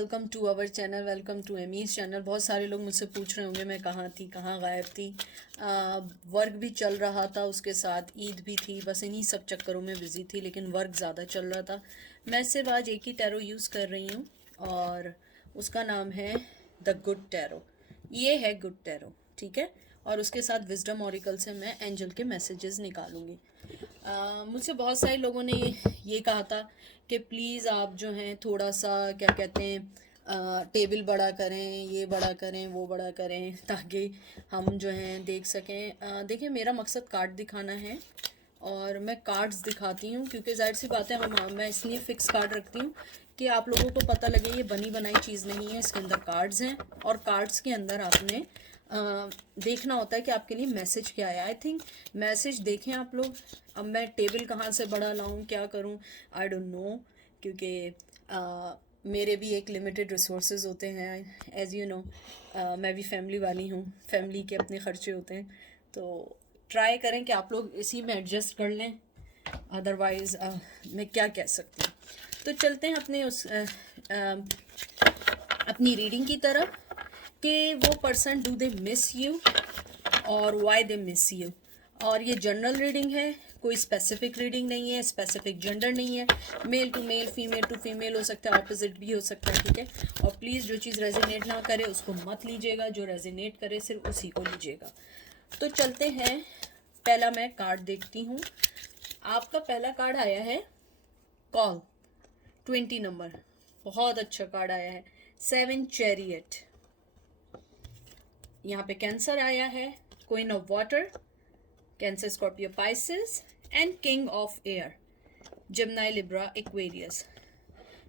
Welcome to our channel, welcome to Amy's channel. बहुत सारे लोग मुझसे पूछ रहे होंगे मैं कहाँ थी, कहाँ गायब थी। वर्क भी चल रहा था, उसके साथ ईद भी थी, बस इन्हीं सब चक्करों में बिज़ी थी, लेकिन वर्क ज़्यादा चल रहा था। मैं सिर्फ आज एक ही टैरो यूज़ कर रही हूँ और उसका नाम है द गुड टैरो। ये है गुड टैरो, ठीक है। और उसके साथ विजडम ऑरिकल से मैं एंजल के मैसेजेस निकालूंगी। मुझसे बहुत सारे लोगों ने ये कहा था कि प्लीज़ आप जो हैं थोड़ा सा क्या कहते हैं टेबल बड़ा करें, ये बड़ा करें, वो बड़ा करें, ताकि हम जो हैं देख सकें। देखिए, मेरा मकसद कार्ड दिखाना है और मैं कार्ड्स दिखाती हूँ क्योंकि जाहिर सी बात है मैं इसलिए फ़िक्स कार्ड रखती हूँ कि आप लोगों को पता लगे ये बनी बनाई चीज़ नहीं है। इसके अंदर कार्ड्स हैं और कार्ड्स के अंदर आपने देखना होता है कि आपके लिए मैसेज क्या है। आई थिंक मैसेज देखें आप लोग। अब मैं टेबल कहाँ से बड़ा लाऊं, क्या करूं, आई डोंट नो, क्योंकि मेरे भी एक लिमिटेड रिसोर्सेज होते हैं, एज़ यू नो। मैं भी फैमिली वाली हूँ, फैमिली के अपने ख़र्चे होते हैं, तो ट्राई करें कि आप लोग इसी में एडजस्ट कर लें। अदरवाइज़ मैं क्या कह सकती हूँ। तो चलते हैं अपनी रीडिंग की तरफ कि वो person, do they miss you और वाई दे मिस यू। और ये जनरल रीडिंग है, कोई स्पेसिफिक रीडिंग नहीं है, स्पेसिफिक जेंडर नहीं है। Male to male, female to female हो सकता है, ऑपोजिट भी हो सकता है, ठीक है। और प्लीज़ जो चीज़ रेजोनेट ना करे उसको मत लीजिएगा, जो रेजोनेट करे सिर्फ उसी को लीजिएगा। तो चलते हैं, पहला मैं कार्ड देखती हूँ। आपका पहला कार्ड आया है कॉल, 20 नंबर। बहुत अच्छा कार्ड आया है, 7 चैरियट। यहाँ पे कैंसर आया है, queen of water, cancer, Scorpio, Pisces and king of air, Gemini, Libra, Aquarius.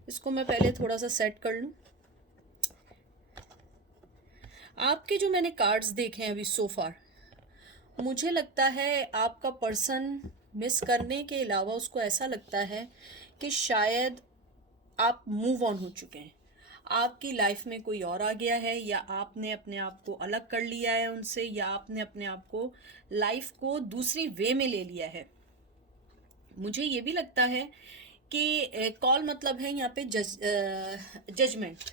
इसको मैं पहले थोड़ा सा सेट कर लूँ। आपके जो मैंने कार्ड्स देखे हैं अभी सो फार, मुझे लगता है आपका पर्सन मिस करने के अलावा उसको ऐसा लगता है कि शायद आप मूव ऑन हो चुके हैं, आपकी लाइफ में कोई और आ गया है, या आपने अपने आप को अलग कर लिया है उनसे, या आपने अपने आप को, लाइफ को दूसरी वे में ले लिया है। मुझे ये भी लगता है कि कॉल मतलब है यहाँ पे जजमेंट।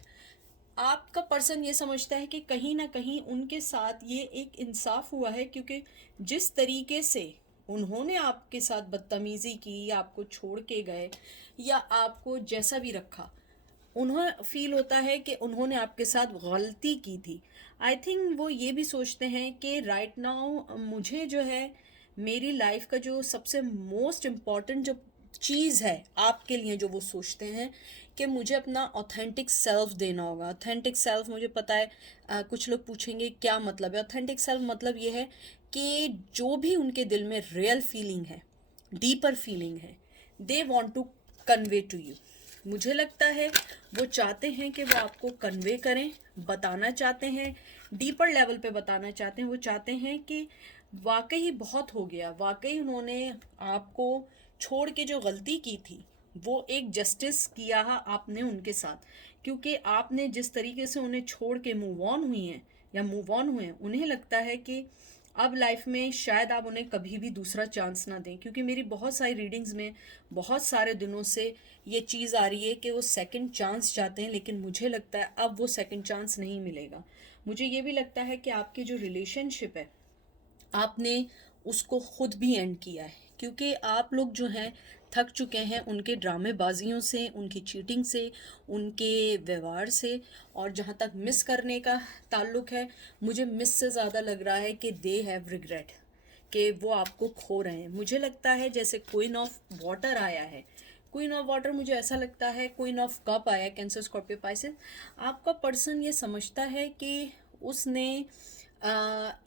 आपका पर्सन ये समझता है कि कहीं ना कहीं उनके साथ ये एक इंसाफ हुआ है, क्योंकि जिस तरीके से उन्होंने आपके साथ बदतमीज़ी की, या आपको छोड़ के गए, या आपको जैसा भी रखा, उन्हें फील होता है कि उन्होंने आपके साथ गलती की थी। आई थिंक वो ये भी सोचते हैं कि राइट नाउ मुझे जो है, मेरी लाइफ का जो सबसे मोस्ट इम्पॉर्टेंट जो चीज़ है आपके लिए, जो वो सोचते हैं कि मुझे अपना ऑथेंटिक सेल्फ देना होगा। ऑथेंटिक सेल्फ, मुझे पता है कुछ लोग पूछेंगे क्या मतलब है ऑथेंटिक सेल्फ। मतलब ये है कि जो भी उनके दिल में रियल फीलिंग है, डीपर फीलिंग है, they want to convey to you. मुझे लगता है वो चाहते हैं कि वो आपको कन्वे करें, बताना चाहते हैं, डीपर लेवल पे बताना चाहते हैं। वो चाहते हैं कि वाकई बहुत हो गया, वाकई उन्होंने आपको छोड़ के जो गलती की थी वो एक जस्टिस किया है आपने उनके साथ, क्योंकि आपने जिस तरीके से उन्हें छोड़ के मूव ऑन हुई हैं या मूव ऑन हुए हैं, उन्हें लगता है कि अब लाइफ में शायद आप उन्हें कभी भी दूसरा चांस ना दें। क्योंकि मेरी बहुत सारी रीडिंग्स में बहुत सारे दिनों से ये चीज़ आ रही है कि वो सेकंड चांस चाहते हैं, लेकिन मुझे लगता है अब वो सेकंड चांस नहीं मिलेगा। मुझे ये भी लगता है कि आपकी जो रिलेशनशिप है, आपने उसको खुद भी एंड किया है, क्योंकि आप लोग जो हैं थक चुके हैं उनके ड्रामेबाजियों से, उनकी चीटिंग से, उनके व्यवहार से। और जहाँ तक मिस करने का ताल्लुक है, मुझे मिस से ज़्यादा लग रहा है कि दे हैव रिग्रेट, कि वो आपको खो रहे हैं। मुझे लगता है जैसे क्वीन ऑफ वाटर आया है, क्वीन ऑफ वाटर, मुझे ऐसा लगता है क्वीन ऑफ कप आया, कैंसर, स्कॉर्पियो, पाइसेस। आपका पर्सन ये समझता है कि उसने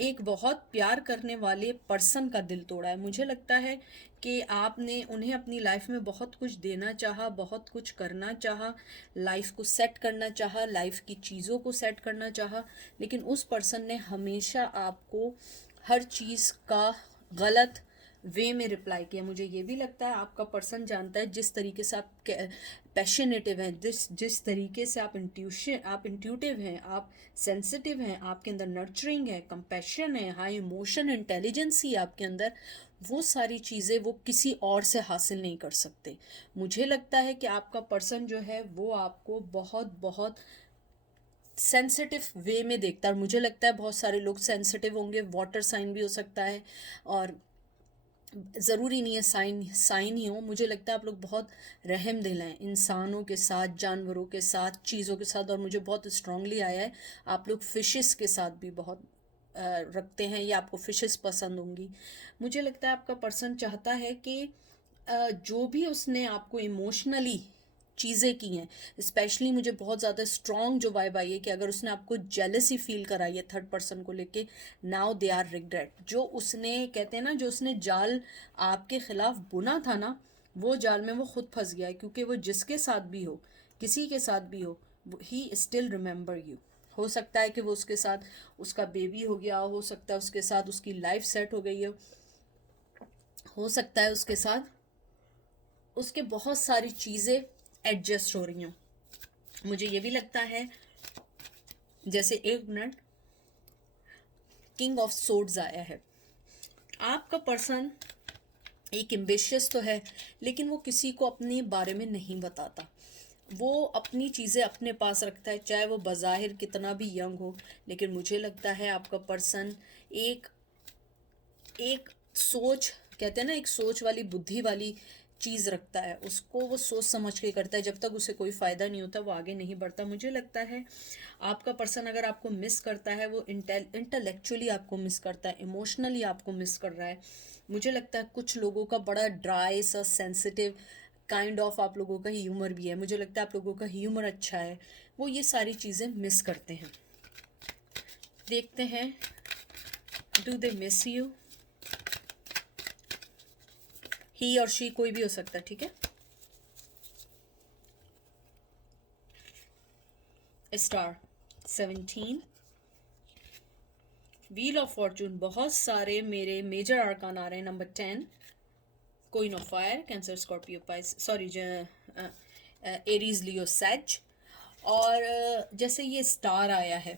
एक बहुत प्यार करने वाले पर्सन का दिल तोड़ा है। मुझे लगता है कि आपने उन्हें अपनी लाइफ में बहुत कुछ देना चाहा, बहुत कुछ करना चाहा, लाइफ को सेट करना चाहा, लाइफ की चीज़ों को सेट करना चाहा, लेकिन उस पर्सन ने हमेशा आपको हर चीज़ का गलत वे में रिप्लाई किया। मुझे ये भी लगता है आपका पर्सन जानता है जिस तरीके से आप पैशनेटिव हैं, जिस तरीके से आप इंट्यूटिव हैं, आप सेंसिटिव हैं, आपके अंदर नर्चरिंग है, कंपैशन है, हाई इमोशन इंटेलिजेंसी आपके अंदर, वो सारी चीज़ें वो किसी और से हासिल नहीं कर सकते। मुझे लगता है कि आपका पर्सन जो है वो आपको बहुत बहुत सेंसिटिव वे में देखता है। और मुझे लगता है बहुत सारे लोग सेंसिटिव होंगे, वाटर साइन भी हो सकता है, और ज़रूरी नहीं है साइन साइन ही हो। मुझे लगता है आप लोग बहुत रहम दिल हैं इंसानों के साथ, जानवरों के साथ, चीज़ों के साथ। और मुझे बहुत स्ट्रांगली आया है आप लोग फिशेस के साथ भी बहुत रखते हैं, या आपको फिशेस पसंद होंगी। मुझे लगता है आपका पर्सन चाहता है कि जो भी उसने आपको इमोशनली चीज़ें की हैं, स्पेशली मुझे बहुत ज़्यादा स्ट्रॉन्ग जो वाइब आई है कि अगर उसने आपको जेलसी फील कराई है थर्ड पर्सन को लेके, नाउ दे आर रिग्रेट। जो उसने कहते हैं ना, जो उसने जाल आपके खिलाफ बुना था ना, वो जाल में वो खुद फंस गया है। क्योंकि वो जिसके साथ भी हो, किसी के साथ भी हो, ही स्टिल रिमेंबर यू। हो सकता है कि वो उसके साथ उसका बेबी हो गया, हो सकता है उसके साथ उसकी लाइफ सेट हो गई हो सकता है उसके साथ उसके बहुत सारी चीज़ें एडजस्ट हो रही हूँ। मुझे ये भी लगता है, जैसे एक मिनट, किंग ऑफ सोर्ड्स आया है। आपका पर्सन एक एम्बिशियस तो है, लेकिन वो किसी को अपने बारे में नहीं बताता। वो अपनी चीज़ें अपने पास रखता है, चाहे वो बज़ाहिर कितना भी यंग हो। लेकिन मुझे लगता है आपका पर्सन एक एक सोच, कहते हैं ना, एक सोच वाली, बुद्धि वाली चीज़ रखता है। उसको वो सोच समझ के करता है। जब तक उसे कोई फ़ायदा नहीं होता वो आगे नहीं बढ़ता। मुझे लगता है आपका पर्सन अगर आपको मिस करता है, वो इंटेलेक्चुअली आपको मिस करता है, इमोशनली आपको मिस कर रहा है। मुझे लगता है कुछ लोगों का बड़ा ड्राई सा सेंसिटिव काइंड ऑफ आप लोगों का ह्यूमर भी है। मुझे लगता है आप लोगों का ह्यूमर अच्छा है, वो ये सारी चीज़ें मिस करते हैं। देखते हैं, डू दे मिस यू। ही और शी कोई भी हो सकता है, ठीक है। स्टार 17, व्हील ऑफ फॉर्चून, बहुत सारे मेरे मेजर आर्कान आ रहे हैं। Number 10, queen of fire, Cancer, Scorpio, Pisces, sorry, Aries, Leo, Sage. और जैसे ये स्टार आया है,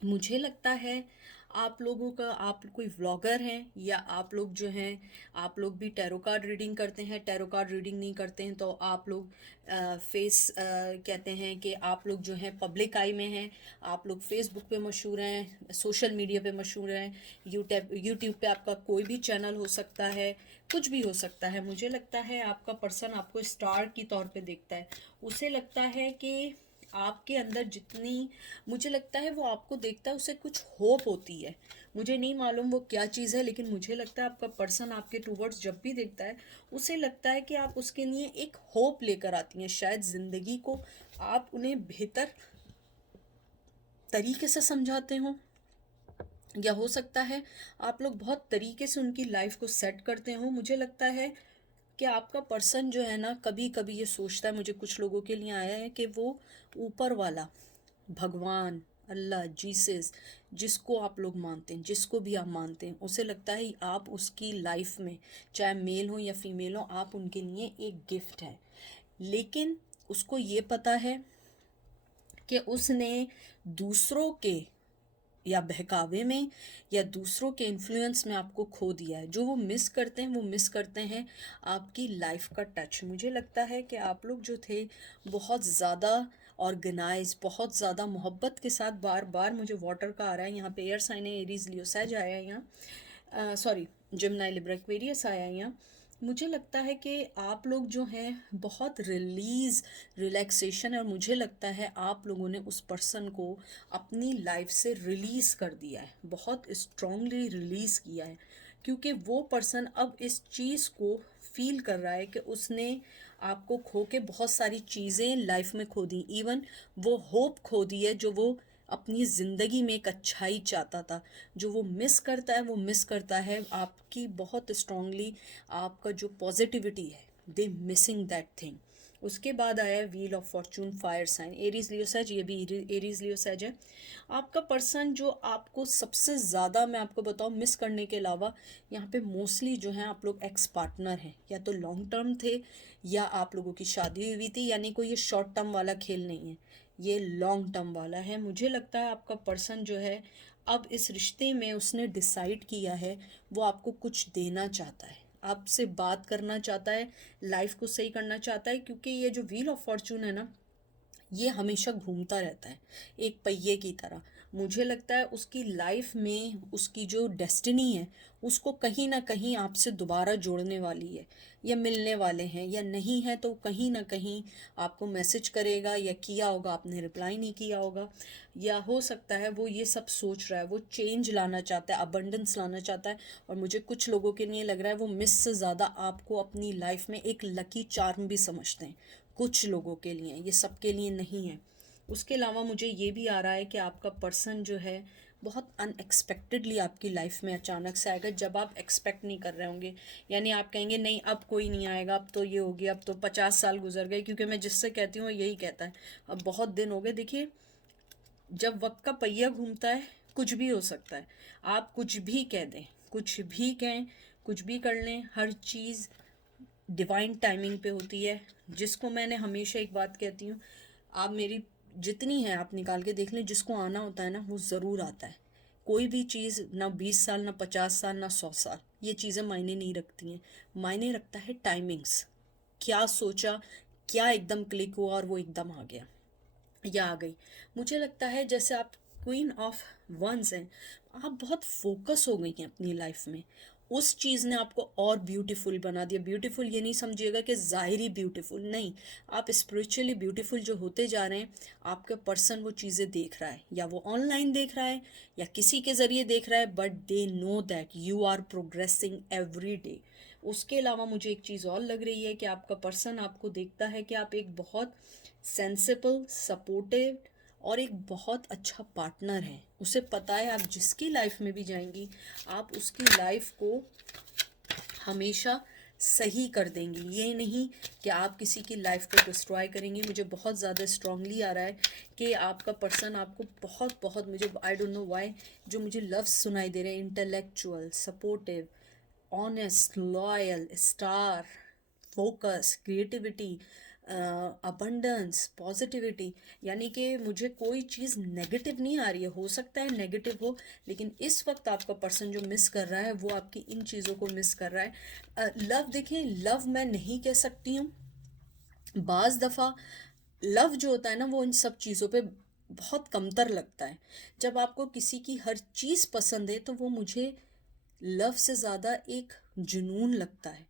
मुझे लगता है आप लोगों का, आप कोई व्लॉगर हैं, या आप लोग जो हैं, आप लोग भी टैरो कार्ड रीडिंग करते हैं। टैरो कार्ड रीडिंग नहीं करते हैं तो आप लोग कहते हैं कि आप लोग जो हैं पब्लिक आई में हैं। आप लोग फेसबुक पे मशहूर हैं, सोशल मीडिया पे मशहूर हैं, यूट्यूब पे आपका कोई भी चैनल हो सकता है, कुछ भी हो सकता है। मुझे लगता है आपका पर्सन आपको स्टार की तौर पे देखता है। उसे लगता है कि आपके अंदर जितनी, मुझे लगता है वो आपको देखता है, उसे कुछ होप होती है। मुझे नहीं मालूम वो क्या चीज़ है, लेकिन मुझे लगता है आपका पर्सन आपके टूवर्ड्स जब भी देखता है, उसे लगता है कि आप उसके लिए एक होप लेकर आती हैं। शायद ज़िंदगी को आप उन्हें बेहतर तरीके से समझाते हो, या हो सकता है आप लोग बहुत तरीके से उनकी लाइफ को सेट करते हो। मुझे लगता है कि आपका पर्सन जो है ना, कभी कभी ये सोचता है, मुझे कुछ लोगों के लिए आया है कि वो ऊपर वाला, भगवान, अल्लाह, जीसस, जिसको आप लोग मानते हैं, जिसको भी आप मानते हैं, उसे लगता है आप उसकी लाइफ में, चाहे मेल हो या फीमेल हो, आप उनके लिए एक गिफ्ट है। लेकिन उसको ये पता है कि उसने दूसरों के या बहकावे में या दूसरों के इन्फ्लुएंस में आपको खो दिया है। जो वो मिस करते हैं, वो मिस करते हैं आपकी लाइफ का टच। मुझे लगता है कि आप लोग जो थे बहुत ज़्यादा ऑर्गेनाइज, बहुत ज़्यादा मोहब्बत के साथ, बार बार मुझे वाटर का आ रहा है यहाँ पे, एयर साइन है, एरीज, लियो, सैज आया है यहाँ, सॉरी, जिमिनी, लिब्रा, एक्वेरियस आया है यहाँ। मुझे लगता है कि आप लोग जो हैं बहुत रिलैक्सेशन है, और मुझे लगता है आप लोगों ने उस पर्सन को अपनी लाइफ से रिलीज़ कर दिया है, बहुत स्ट्रांगली रिलीज़ किया है। क्योंकि वो पर्सन अब इस चीज़ को फील कर रहा है कि उसने आपको खो के बहुत सारी चीज़ें लाइफ में खो दी। इवन वो होप खो दी है जो वो अपनी ज़िंदगी में एक अच्छाई चाहता था। जो वो मिस करता है, वो मिस करता है आपकी बहुत स्ट्रांगली, आपका जो पॉजिटिविटी है, दे मिसिंग दैट थिंग। उसके बाद आया wheel of fortune, fire sign, Aries, Leo, Sage, ये भी एरीज, लियो, सैज है। आपका पर्सन जो आपको सबसे ज़्यादा, मैं आपको बताऊँ, मिस करने के अलावा, यहाँ पे मोस्टली जो है आप लोग एक्स पार्टनर हैं, या तो लॉन्ग टर्म थे या आप लोगों की शादी हुई थी। यानी कोई ये शॉर्ट टर्म वाला खेल नहीं है, ये लॉन्ग टर्म वाला है। मुझे लगता है आपका पर्सन जो है अब इस रिश्ते में उसने डिसाइड किया है, वो आपको कुछ देना चाहता है, आपसे बात करना चाहता है, लाइफ को सही करना चाहता है, क्योंकि ये जो व्हील ऑफ फॉर्चून है ना, ये हमेशा घूमता रहता है एक पहिए की तरह। मुझे लगता है उसकी लाइफ में उसकी जो डेस्टिनी है उसको कहीं ना कहीं आपसे दोबारा जोड़ने वाली है, या मिलने वाले हैं, या नहीं है तो कहीं ना कहीं आपको मैसेज करेगा, या किया होगा आपने रिप्लाई नहीं किया होगा, या हो सकता है वो ये सब सोच रहा है, वो चेंज लाना चाहता है, अबंडेंस लाना चाहता है। और मुझे कुछ लोगों के लिए लग रहा है वो मिस से ज़्यादा आपको अपनी लाइफ में एक लकी चार्म भी समझते हैं, कुछ लोगों के लिए, ये सबके लिए नहीं है। उसके अलावा मुझे ये भी आ रहा है कि आपका पर्सन जो है बहुत अनएक्सपेक्टेडली आपकी लाइफ में अचानक से आएगा, जब आप एक्सपेक्ट नहीं कर रहे होंगे। यानी आप कहेंगे नहीं अब कोई नहीं आएगा, अब तो ये हो गया, अब तो 50 साल गुजर गए, क्योंकि मैं जिससे कहती हूँ यही कहता है अब बहुत दिन हो गए। देखिए, जब वक्त का पहिया घूमता है कुछ भी हो सकता है। आप कुछ भी कह दें, कुछ भी कहें, कुछ भी कर लें, हर चीज़ डिवाइन टाइमिंग पे होती है। जिसको मैंने हमेशा एक बात कहती हूँ, आप मेरी जितनी है आप निकाल के देख लें, जिसको आना होता है ना वो ज़रूर आता है। कोई भी चीज़ ना 20 साल, ना 50 साल, ना 100 साल, ये चीज़ें मायने नहीं रखती हैं। मायने रखता है टाइमिंग्स, क्या सोचा, क्या एकदम क्लिक हुआ और वो एकदम आ गया या आ गई। मुझे लगता है जैसे आप क्वीन ऑफ वंस हैं, आप बहुत फोकस हो गई हैं अपनी लाइफ में, उस चीज़ ने आपको और ब्यूटीफुल बना दिया। ब्यूटीफुल ये नहीं समझिएगा कि ज़ाहिरी ब्यूटीफुल, नहीं, आप स्पिरिचुअली ब्यूटीफुल जो होते जा रहे हैं। आपका पर्सन वो चीज़ें देख रहा है, या वो ऑनलाइन देख रहा है या किसी के ज़रिए देख रहा है, but they know that you are progressing every day. उसके अलावा मुझे एक चीज़ और लग रही है कि आपका पर्सन आपको देखता है कि आप एक बहुत सेंसिबल, सपोर्टिव और एक बहुत अच्छा पार्टनर है। उसे पता है आप जिसकी लाइफ में भी जाएंगी, आप उसकी लाइफ को हमेशा सही कर देंगी। ये नहीं कि आप किसी की लाइफ को डिस्ट्रॉय करेंगी। मुझे बहुत ज़्यादा स्ट्रांगली आ रहा है कि आपका पर्सन आपको बहुत बहुत, मुझे आई डोंट नो व्हाई, जो मुझे लव्स सुनाई दे रहे हैं, intellectual, supportive, honest, loyal, star, focus, creativity, abundance, positivity. यानी कि मुझे कोई चीज़ नेगेटिव नहीं आ रही है। हो सकता है नेगेटिव हो, लेकिन इस वक्त आपका पर्सन जो मिस कर रहा है वो आपकी इन चीज़ों को मिस कर रहा है। लव, देखें, लव मैं नहीं कह सकती हूँ। बाज़ दफ़ा लव जो होता है ना वो इन सब चीज़ों पे बहुत कमतर लगता है। जब आपको किसी की हर चीज़ पसंद है तो वो मुझे लव से ज़्यादा एक जुनून लगता है,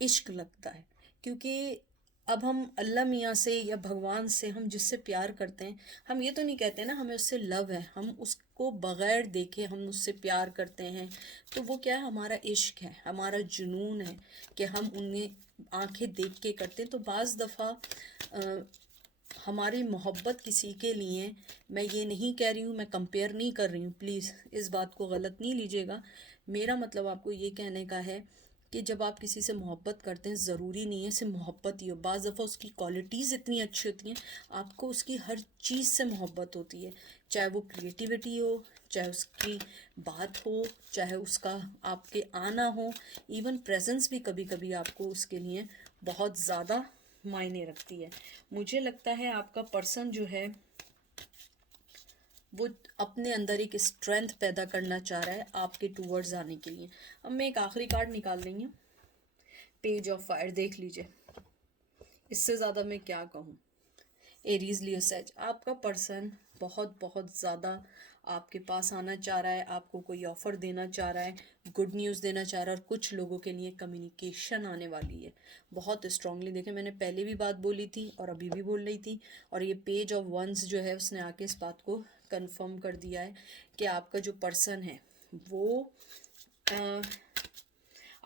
इश्क लगता है। क्योंकि अब हम अल्लाह मियाँ से या भगवान से, हम जिससे प्यार करते हैं, हम ये तो नहीं कहते ना हमें उससे लव है, हम उसको बग़ैर देखे हम उससे प्यार करते हैं। तो वो क्या है, हमारा इश्क है, हमारा जुनून है कि हम उन्हें आंखें देख के करते हैं। तो बाज़ दफ़ा हमारी मोहब्बत किसी के लिए, मैं ये नहीं कह रही हूँ, मैं कंपेयर नहीं कर रही हूँ, प्लीज़ इस बात को गलत नहीं लीजिएगा। मेरा मतलब आपको ये कहने का है कि जब आप किसी से मोहब्बत करते हैं, ज़रूरी नहीं है सिर्फ मोहब्बत ही हो, बाज़ दफ़ा उसकी क्वालिटीज़ इतनी अच्छी होती हैं, आपको उसकी हर चीज़ से मोहब्बत होती है। चाहे वो क्रिएटिविटी हो, चाहे उसकी बात हो, चाहे उसका आपके आना हो, इवन प्रेजेंस भी कभी कभी आपको उसके लिए बहुत ज़्यादा मायने रखती है। मुझे लगता है आपका पर्सन जो है वो अपने अंदर एक स्ट्रेंथ पैदा करना चाह रहा है आपके टूवर्ड्स आने के लिए। अब मैं एक आखिरी कार्ड निकाल रही हूँ, पेज ऑफ फायर, देख लीजिए, इससे ज़्यादा मैं क्या कहूँ। एरीज, लियो, सेज, आपका पर्सन बहुत बहुत ज़्यादा आपके पास आना चाह रहा है, आपको कोई ऑफ़र देना चाह रहा है, गुड न्यूज़ देना चाह रहा है, और कुछ लोगों के लिए कम्युनिकेशन आने वाली है बहुत स्ट्रांगली। देखें, मैंने पहले भी बात बोली थी और अभी भी बोल रही थी, और ये पेज ऑफ वंस जो है उसने आके इस बात को कंफर्म कर दिया है कि आपका जो पर्सन है वो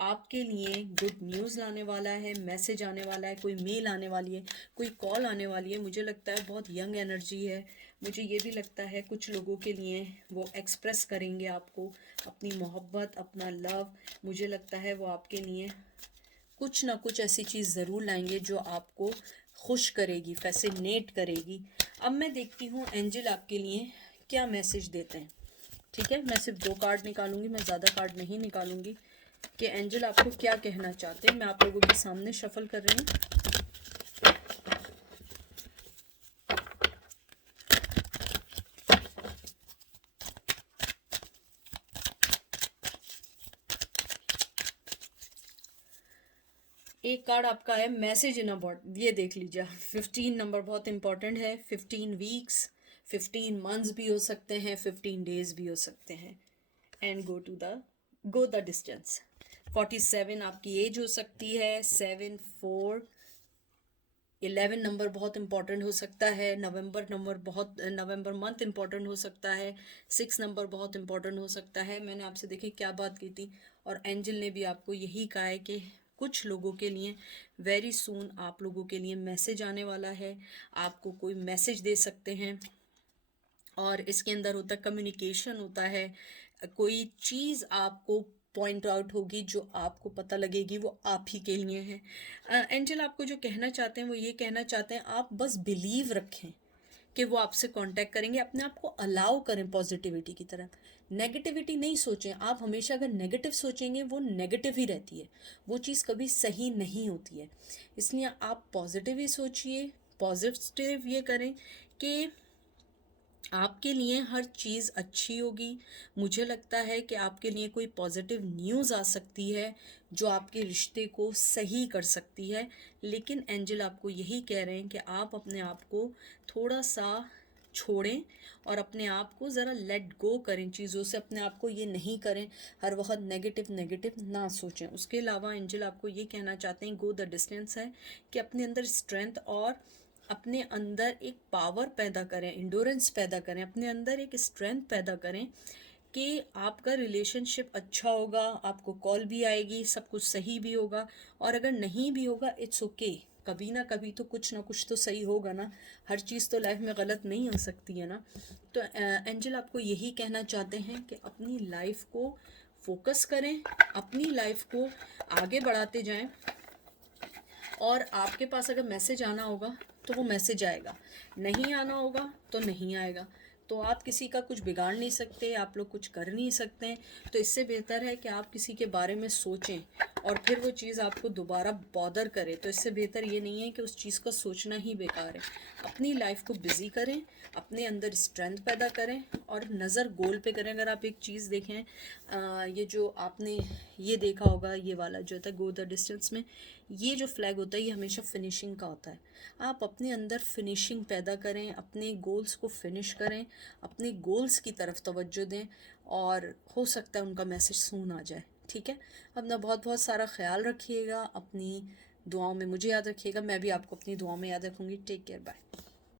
आपके लिए गुड न्यूज़ लाने वाला है, मैसेज आने वाला है, कोई मेल आने वाली है, कोई कॉल आने वाली है। मुझे लगता है बहुत यंग एनर्जी है। मुझे ये भी लगता है कुछ लोगों के लिए वो एक्सप्रेस करेंगे आपको अपनी मोहब्बत, अपना लव। मुझे लगता है वो आपके लिए कुछ ना कुछ ऐसी चीज़ ज़रूर लाएंगे जो आपको खुश करेगी, फैसिनेट करेगी। अब मैं देखती हूँ एंजल आपके लिए क्या मैसेज देते हैं। ठीक है, मैं सिर्फ 2 कार्ड निकालूंगी, मैं ज़्यादा कार्ड नहीं निकालूंगी कि एंजल आपको क्या कहना चाहते हैं। मैं आप लोगों के सामने शफल कर रही हूँ। एक कार्ड आपका है मैसेज इन अबाउट, ये देख लीजिए। 15 नंबर बहुत इंपॉर्टेंट है। 15 वीक्स, 15 मंथ्स भी हो सकते हैं, 15 डेज भी हो सकते हैं। And go the distance. 47 आपकी एज हो सकती है। 7 4 11 नंबर बहुत इंपॉर्टेंट हो सकता है। नवंबर मंथ इंपॉर्टेंट हो सकता है। 6 नंबर बहुत इंपॉर्टेंट हो सकता है। मैंने आपसे देखिए क्या बात की थी, और एंजल ने भी आपको यही कहा है कि कुछ लोगों के लिए वेरी सून आप लोगों के लिए मैसेज आने वाला है। आपको कोई मैसेज दे सकते हैं, और इसके अंदर होता है कम्युनिकेशन होता है। कोई चीज़ आपको पॉइंट आउट होगी जो आपको पता लगेगी वो आप ही के लिए है। एंजल आपको जो कहना चाहते हैं वो ये कहना चाहते हैं, आप बस बिलीव रखें कि वो आपसे कांटेक्ट करेंगे। अपने आप को अलाउ करें पॉजिटिविटी की तरफ। नेगेटिविटी नहीं सोचें। आप हमेशा अगर नेगेटिव सोचेंगे वो नेगेटिव ही रहती है, वो चीज़ कभी सही नहीं होती है। इसलिए आप पॉजिटिव ही सोचिए, पॉजिटिव ये करें कि आपके लिए हर चीज़ अच्छी होगी। मुझे लगता है कि आपके लिए कोई पॉजिटिव न्यूज़ आ सकती है जो आपके रिश्ते को सही कर सकती है। लेकिन एंजल आपको यही कह रहे हैं कि आप अपने आप को थोड़ा सा छोड़ें और अपने आप को ज़रा लेट गो करें चीज़ों से। अपने आप को ये नहीं करें हर वक्त नेगेटिव नेगेटिव ना सोचें। उसके अलावा एंजल आपको ये कहना चाहते हैं, गो द डिस्टेंस है कि अपने अंदर स्ट्रेंथ और अपने अंदर एक पावर पैदा करें, इंडोरेंस पैदा करें, अपने अंदर एक स्ट्रेंथ पैदा करें कि आपका रिलेशनशिप अच्छा होगा, आपको कॉल भी आएगी, सब कुछ सही भी होगा। और अगर नहीं भी होगा इट्स ओके, कभी ना कुछ ना कुछ तो सही होगा ना। हर चीज़ तो लाइफ में गलत नहीं हो सकती है ना। तो एंजल आपको यही कहना चाहते हैं कि अपनी लाइफ को फोकस करें, अपनी लाइफ को आगे बढ़ाते जाएं, और आपके पास अगर मैसेज आना होगा तो वो मैसेज आएगा, नहीं आना होगा तो नहीं आएगा। तो आप किसी का कुछ बिगाड़ नहीं सकते, आप लोग कुछ कर नहीं सकते हैं। तो इससे बेहतर है कि आप किसी के बारे में सोचें और फिर वो चीज़ आपको दोबारा बॉदर करे। तो इससे बेहतर ये नहीं है कि उस चीज़ का सोचना ही बेकार है। अपनी लाइफ को बिज़ी करें, अपने अंदर स्ट्रेंथ पैदा करें और नज़र गोल पे करें। अगर आप एक चीज़ देखें, ये जो आपने ये देखा होगा, ये वाला जो होता है गो द डिस्टेंस में, ये जो फ्लैग होता है ये हमेशा फिनिशिंग का होता है। आप अपने अंदर फिनिशिंग पैदा करें, अपने गोल्स को फिनिश करें, अपने गोल्स की तरफ तवज्जो दें, और हो सकता है उनका मैसेज सून आ जाए। ठीक है, अपना बहुत बहुत सारा ख्याल रखिएगा, अपनी दुआओं में मुझे याद रखिएगा, मैं भी आपको अपनी दुआओं में याद रखूँगी। Take care, bye.